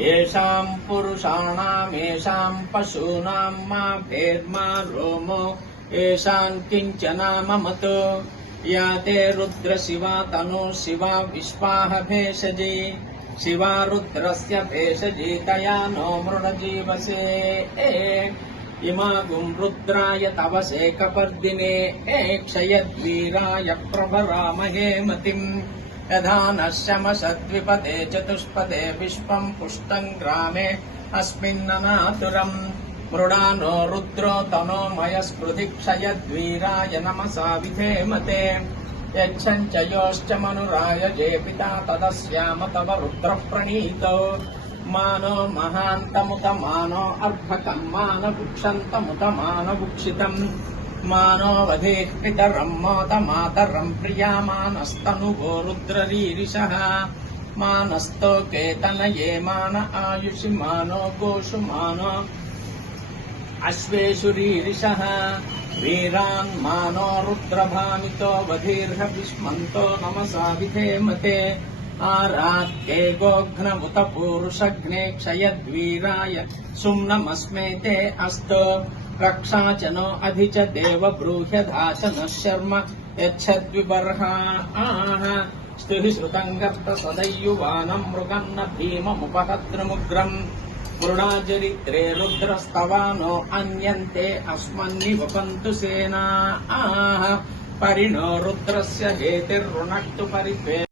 येषां पुरुषाणामेषां पशूनां मा भेद्मा रोमो येषां किञ्चना ममतो या ते रुद्र शिवा तनु शिवा विश्वाह भेषजी शिवा रुद्रस्य भेषजी तया नो मृणजीवसे इमागुं रुद्राय तवसे कपर्दिने क्षयद्वीराय प्रभरामहे मतिम् यथा नः शमशद्विपदे चतुष्पदे विश्वं पुष्टं ग्रामे अस्मिन्ननातुरम् मृडानो रुद्रो तनो मयस्पृधि क्षयद्वीराय नमसा विधेमते यच्छञ्च योश्च मनुराय जे पिता तदस्याम तव रुद्रप्रणीतो मानो महान्तमुत मानो अर्भकं मानभुक्षन्तमुत मानभुक्षितम् मानो वधेः पितरं मोद मातरं प्रियामानस्तनुगो रुद्ररीरिषः मानस्तो केतनये मान आयुषि मानो गोषु मानो अश्वेषु रीरिषः वीरान् मानो रुद्रभामितो वधीर्ह विस्मन्तो नमसा विधेमते आरात्ये गोघ्नमुत पूरुषघ्ने क्षयद्वीराय सुम्नमस्मे ते अस्तो रक्षा च नो अधि च देव ब्रूह्यधाशनः शर्म यच्छद्विबर्हाः स्तुहि श्रुतङ्गप्त सदैयुवानं मृगन्न भीममुपहद्रमुग्रम् मृडाचरित्रे रुद्रस्तवानो अन्यन्ते अस्मन्निवपन्तु सेनाः परिणो रुद्रस्य हेतिर्रुणक्तु परित्वे